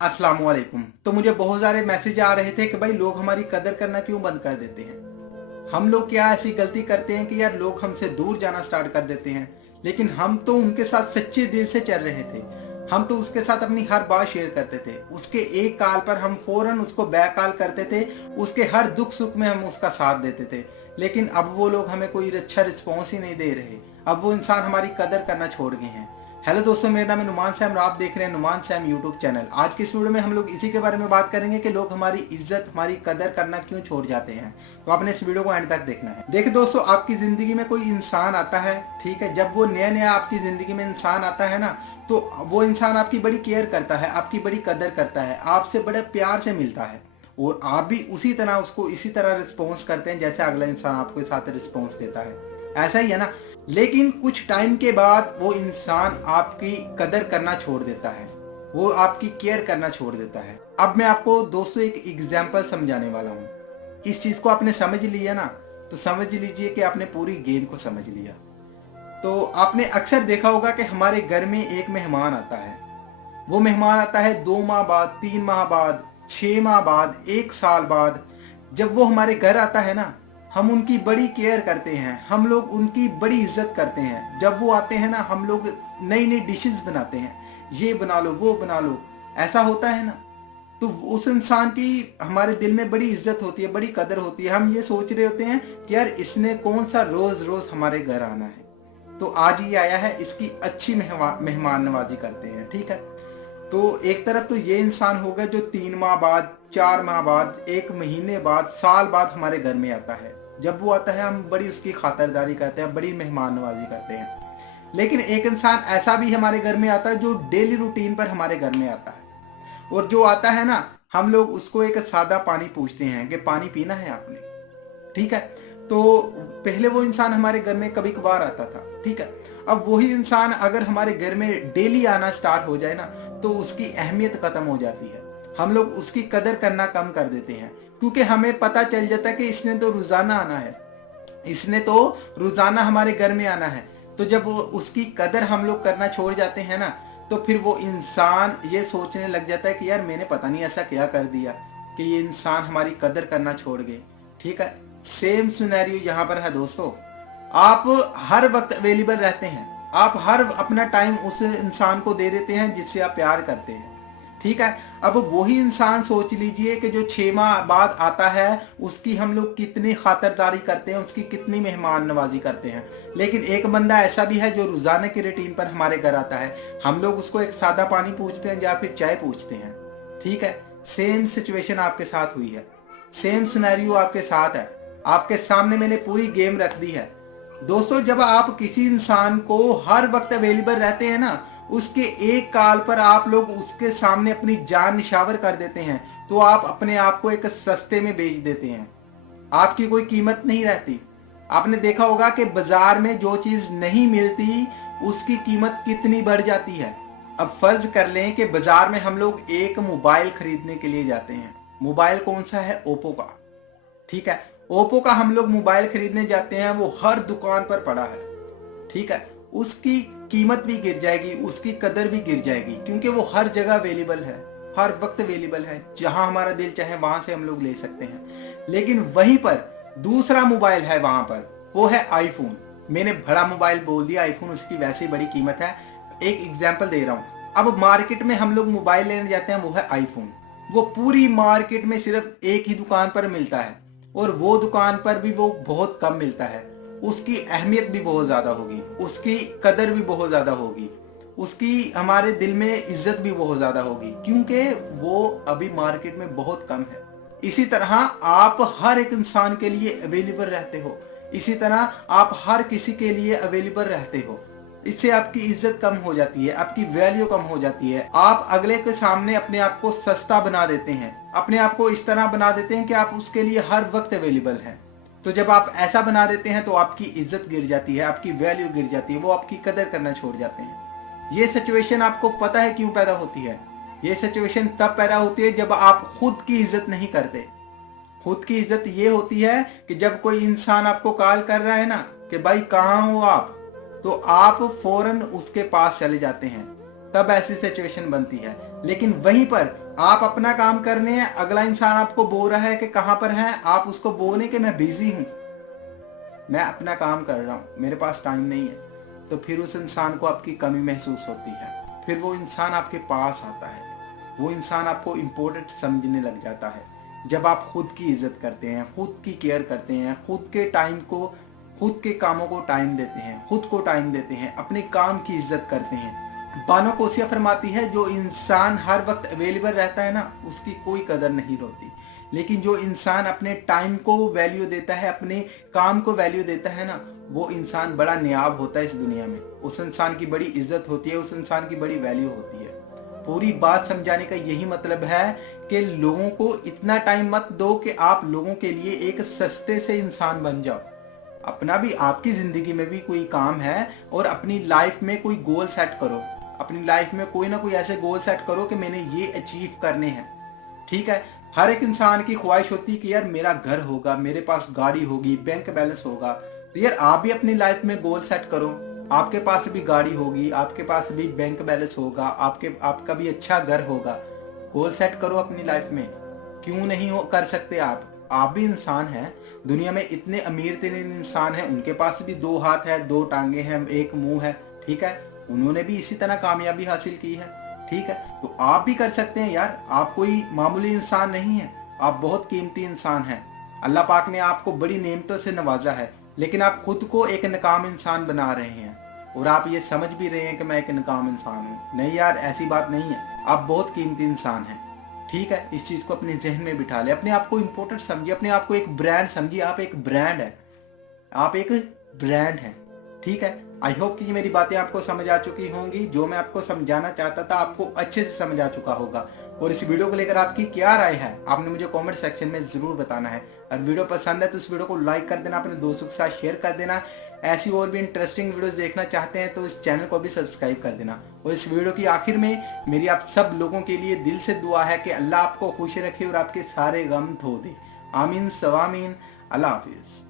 अस्सलामुअलैकुम। तो मुझे बहुत सारे मैसेज आ रहे थे कि भाई लोग हमारी कदर करना क्यों बंद कर देते हैं। हम लोग क्या ऐसी गलती करते हैं कि यार लोग हमसे दूर जाना स्टार्ट कर देते हैं। लेकिन हम तो उनके साथ सच्चे दिल से चल रहे थे। हम तो उसके साथ अपनी हर बात शेयर करते थे। उसके एक कॉल पर हम फौरन उसको बैक कॉल करते थे। उसके हर दुख सुख में हम उसका साथ देते थे। लेकिन अब वो लोग हमें कोई अच्छा रिस्पॉन्स ही नहीं दे रहे। अब वो इंसान हमारी कदर करना छोड़ गए हैं। हेलो दोस्तों, मेरा नाम है नुमान सैम और आप देख रहे हैं नुमान सैम यूट्यूब चैनल। आज की इस वीडियो में हम लोग इसी के बारे में बात करेंगे कि लोग हमारी इज्जत, हमारी कदर करना क्यों छोड़ जाते हैं। तो आपने इस वीडियो को एंड तक देखना है। देखिए दोस्तों, आपकी जिंदगी में कोई इंसान आता है, ठीक है। जब वो नया नया आपकी जिंदगी में इंसान आता है ना, तो वो इंसान आपकी बड़ी केयर करता है, आपकी बड़ी कदर करता है, आपसे बड़े प्यार से मिलता है। और आप भी उसी तरह उसको इसी तरह रिस्पॉन्स करते हैं जैसे अगला इंसान आपके साथ रिस्पॉन्स देता है। ऐसा ही है ना। लेकिन कुछ टाइम के बाद वो इंसान आपकी कदर करना छोड़ देता है, वो आपकी केयर करना छोड़ देता है। अब मैं आपको दोस्तों एक एग्जाम्पल समझाने वाला हूँ। इस चीज को आपने समझ लिया ना, तो समझ लीजिए कि आपने पूरी गेम को समझ लिया। तो आपने अक्सर देखा होगा कि हमारे घर में एक मेहमान आता है। वो मेहमान आता है 2 माह बाद, 3 माह बाद, 6 माह बाद, 1 साल बाद। जब वो हमारे घर आता है ना, हम उनकी बड़ी केयर करते हैं, हम लोग उनकी बड़ी इज्जत करते हैं। जब वो आते हैं ना, हम लोग नई नई डिशेस बनाते हैं, ये बना लो, वो बना लो। ऐसा होता है ना। तो उस इंसान की हमारे दिल में बड़ी इज्जत होती है, बड़ी कदर होती है। हम ये सोच रहे होते हैं कि यार इसने कौन सा रोज रोज हमारे घर आना है, तो आज ये आया है, इसकी अच्छी मेहमान नवाजी करते हैं, ठीक है। तो एक तरफ तो ये इंसान होगा जो 3 माह बाद, 4 माह बाद, 1 महीने बाद, साल बाद हमारे घर में आता है। जब वो आता है हम बड़ी उसकी खातिरदारी करते हैं, बड़ी मेहमान नवाजी करते हैं। लेकिन एक इंसान ऐसा भी हमारे घर में आता है जो डेली रूटीन पर हमारे घर में आता है। और जो आता है ना, हम लोग उसको एक सादा पानी पूछते हैं कि पानी पीना है आपने, ठीक है। तो पहले वो इंसान हमारे घर में कभी कभार आता था, ठीक है। अब वही इंसान अगर हमारे घर में डेली आना स्टार्ट हो जाए ना, तो उसकी अहमियत खत्म हो जाती है। हम लोग उसकी कदर करना कम कर देते हैं, क्योंकि हमें पता चल जाता है कि इसने तो रोजाना आना है, इसने तो रोजाना हमारे घर में आना है। तो जब उसकी कदर हम लोग करना छोड़ जाते हैं ना, तो फिर वो इंसान ये सोचने लग जाता है कि यार मैंने पता नहीं ऐसा क्या कर दिया कि ये इंसान हमारी कदर करना छोड़ गए, ठीक है। सेम सिनेरियो यहाँ पर है दोस्तों। आप हर वक्त अवेलेबल रहते हैं, आप हर अपना टाइम उस इंसान को दे देते हैं जिससे आप प्यार करते हैं, ठीक है। अब वही इंसान सोच लीजिए कि जो 6 माह बाद आता है, उसकी हम लोग कितनी खातिरदारी करते हैं, उसकी कितनी मेहमान नवाजी करते हैं। लेकिन एक बंदा ऐसा भी है जो रोजाना की रूटीन पर हमारे घर आता है, हम लोग उसको एक सादा पानी पूछते हैं या फिर चाय पूछते हैं, ठीक है। सेम सिचुएशन आपके साथ हुई है, सेम सिनेरियो आपके साथ है। आपके सामने मैंने पूरी गेम रख दी है दोस्तों। जब आप किसी इंसान को हर वक्त अवेलेबल रहते हैं ना, उसके एक कॉल पर आप लोग उसके सामने अपनी जान निछावर कर देते हैं, तो आप अपने आप को एक सस्ते में बेच देते हैं। आपकी कोई कीमत नहीं रहती। आपने देखा होगा कि बाजार में जो चीज नहीं मिलती, उसकी कीमत कितनी बढ़ जाती है। अब फर्ज कर लें कि बाजार में हम लोग एक मोबाइल खरीदने के लिए जाते हैं। मोबाइल कौन सा है? ओप्पो का, ठीक है। ओप्पो का हम लोग मोबाइल खरीदने जाते हैं, वो हर दुकान पर पड़ा है, ठीक है। उसकी कीमत भी गिर जाएगी, उसकी कदर भी गिर जाएगी, क्योंकि वो हर जगह अवेलेबल है, हर वक्त अवेलेबल है। जहां हमारा दिल चाहे वहां से हम लोग ले सकते हैं। लेकिन वहीं पर दूसरा मोबाइल है, वहां पर वो है आईफोन। मैंने बड़ा मोबाइल बोल दिया, आईफोन, उसकी वैसे ही बड़ी कीमत है। एक एग्जाम्पल दे रहा हूं। अब मार्केट में हम लोग मोबाइल लेने जाते हैं, वो है आईफोन। वो पूरी मार्केट में सिर्फ एक ही दुकान पर मिलता है, और वो दुकान पर भी वो बहुत कम मिलता है। उसकी अहमियत भी बहुत ज़्यादा होगी, उसकी कदर भी बहुत ज़्यादा होगी, उसकी हमारे दिल में इज्जत भी बहुत ज़्यादा होगी, क्योंकि वो अभी मार्केट में बहुत कम है। इसी तरह आप हर एक इंसान के लिए अवेलेबल रहते हो, इसी तरह आप हर किसी के लिए अवेलेबल रहते हो। इससे आपकी इज्जत कम हो जाती है, आपकी वैल्यू कम हो जाती है। आप अगले के सामने अपने आप को सस्ता बना देते हैं, अपने आप को इस तरह बना देते हैं कि आप उसके लिए हर वक्त अवेलेबल हैं। तो जब आप ऐसा बना देते हैं तो आपकी इज्जत गिर जाती है, आपकी वैल्यू गिर जाती है, वो आपकी कदर करना छोड़ जाते हैं। ये सिचुएशन आपको पता है क्यों पैदा होती है? ये सिचुएशन तब पैदा होती है जब आप खुद की इज्जत नहीं करते। खुद की इज्जत ये होती है कि जब कोई इंसान आपको कॉल कर रहा है ना कि भाई कहाँ हो आप, तो आप फौरन उसके पास चले जाते हैं, तब ऐसी सिचुएशन बनती है। लेकिन वहीं पर आप अपना काम करने हैं, अगला इंसान आपको बोल रहा है कि कहाँ पर है, आप उसको बोले कि मैं बिजी हूँ, मैं अपना काम कर रहा हूँ, मेरे पास टाइम नहीं है, तो फिर उस इंसान को आपकी कमी महसूस होती है। फिर वो इंसान आपके पास आता है, वो इंसान आपको इम्पोर्टेंट समझने लग जाता है। जब आप खुद की इज्जत करते हैं, खुद की केयर करते हैं, खुद के टाइम को, खुद के कामों को टाइम देते हैं, खुद को टाइम देते हैं, अपने काम की इज्जत करते हैं। बानो कोसिया फरमाती है, जो इंसान हर वक्त अवेलेबल रहता है ना, उसकी कोई कदर नहीं होती। लेकिन जो इंसान अपने टाइम को वैल्यू देता है, अपने काम को वैल्यू देता है ना, वो इंसान बड़ा नियाब होता है इस दुनिया में। उस इंसान की बड़ी इज्जत होती है, उस इंसान की बड़ी वैल्यू होती है। पूरी बात समझाने का यही मतलब है कि लोगों को इतना टाइम मत दो कि आप लोगों के लिए एक सस्ते से इंसान बन जाओ। अपना भी, आपकी जिंदगी में भी कोई काम है और अपनी लाइफ में कोई गोल सेट करो। अपनी लाइफ में कोई ना कोई ऐसे गोल सेट करो कि मैंने ये अचीव करने हैं। ठीक है, हर एक इंसान की ख्वाहिश होती है कि यार मेरा घर होगा, मेरे पास गाड़ी होगी, बैंक बैलेंस होगा। तो यार आप भी अपनी लाइफ में गोल सेट करो। आपके पास भी गाड़ी होगी, आपके पास भी बैंक बैलेंस होगा, आपका भी अच्छा घर होगा। गोल सेट करो अपनी लाइफ में। क्यों नहीं कर सकते आप भी इंसान हैं। दुनिया में इतने अमीर तरीन इंसान हैं, उनके पास भी 2 हाथ है, 2 टांगे हैं, 1 मुंह है। ठीक है, उन्होंने भी इसी तरह कामयाबी हासिल की है। ठीक है, तो आप भी कर सकते हैं यार। आप कोई मामूली इंसान नहीं है, आप बहुत कीमती इंसान हैं। अल्लाह पाक ने आपको बड़ी नेमतों से नवाजा है, लेकिन आप खुद को एक नाकाम इंसान बना रहे हैं और आप ये समझ भी रहे हैं कि मैं एक नाकाम इंसान हूँ। नहीं यार, ऐसी बात नहीं है, आप बहुत कीमती इंसान हैं। ठीक है, इस चीज़ को अपने जहन में बिठा ले। अपने आप को इम्पोर्टेंट समझिए, अपने आप को एक ब्रांड समझिए। आप एक ब्रांड है, आप एक ब्रांड हैं। ठीक है, आई होप कि ये मेरी बातें आपको समझ आ चुकी होंगी। जो मैं आपको समझाना चाहता था आपको अच्छे से समझ आ चुका होगा। और इस वीडियो को लेकर आपकी क्या राय है, आपने मुझे कमेंट सेक्शन में ज़रूर बताना है। और वीडियो पसंद है तो इस वीडियो को लाइक कर देना, अपने दोस्तों के साथ शेयर कर देना। ऐसी और भी इंटरेस्टिंग वीडियोस देखना चाहते हैं तो इस चैनल को भी सब्सक्राइब कर देना। और इस वीडियो की आखिर में मेरी आप सब लोगों के लिए दिल से दुआ है कि अल्लाह आपको खुश रखे और आपके सारे गम धो दे। आमीन सवामीन। अल्लाह हाफिज़।